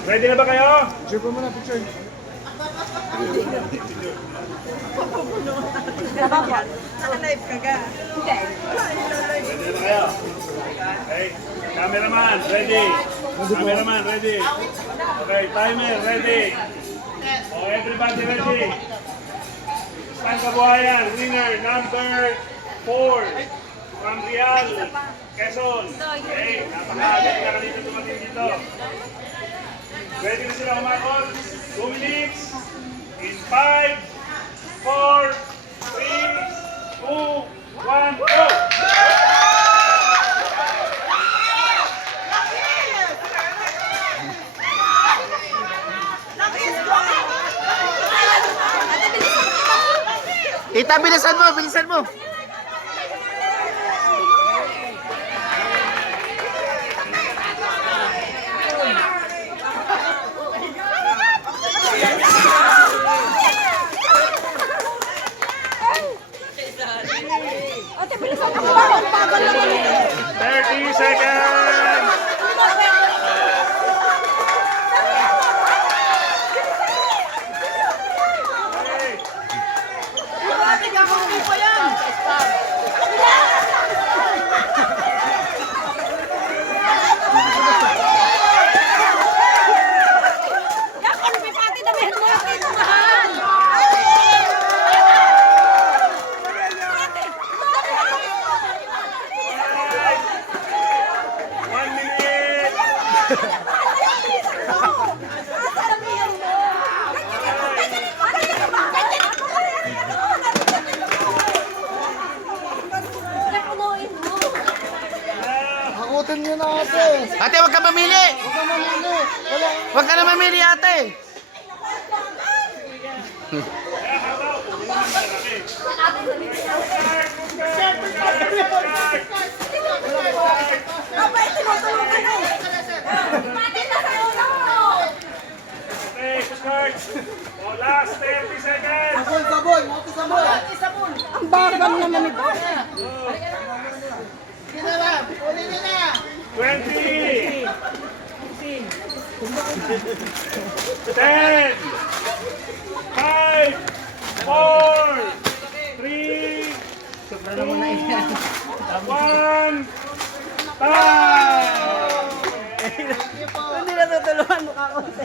Ready na ba kayo? Picture po muna, picture. Naka-live ka ga? Hindi. Ready na ba kayo? Okay. Cameraman, ready. Cameraman, ready. Okay, timer, ready. Oh, everybody ready. Saan Kabuhayan, winner number 4 from Real, Quezon. Okay, napakagad ka dito dumating dito. Ready na sila kumakot? 2 minutes. In 5, 4, 3, 2, 1, go! Tita, bilisan mo, bilisan mo. Ate, bilisan ako ba? Bagal naman ito. 30 seconds! Ate, gagawin ko yan. Yak, ano may pati damihan mo yung kinumahan? Ate, 1 minute! Hakutin nyo na ate. Ate, huwag ka mamili! Huwag ka mamili. Wala. Huwag ka na mamili, ate! Abay, tinutulungan na eh. Pati na sa ulo. Okay, start! Oh, last 30 seconds! Sabon, sabon. Mati sabon. Ang bagal naman ito. 20! 10! 5! 4! 3! 1! Time! Hindi na tutulungan mo ka konti.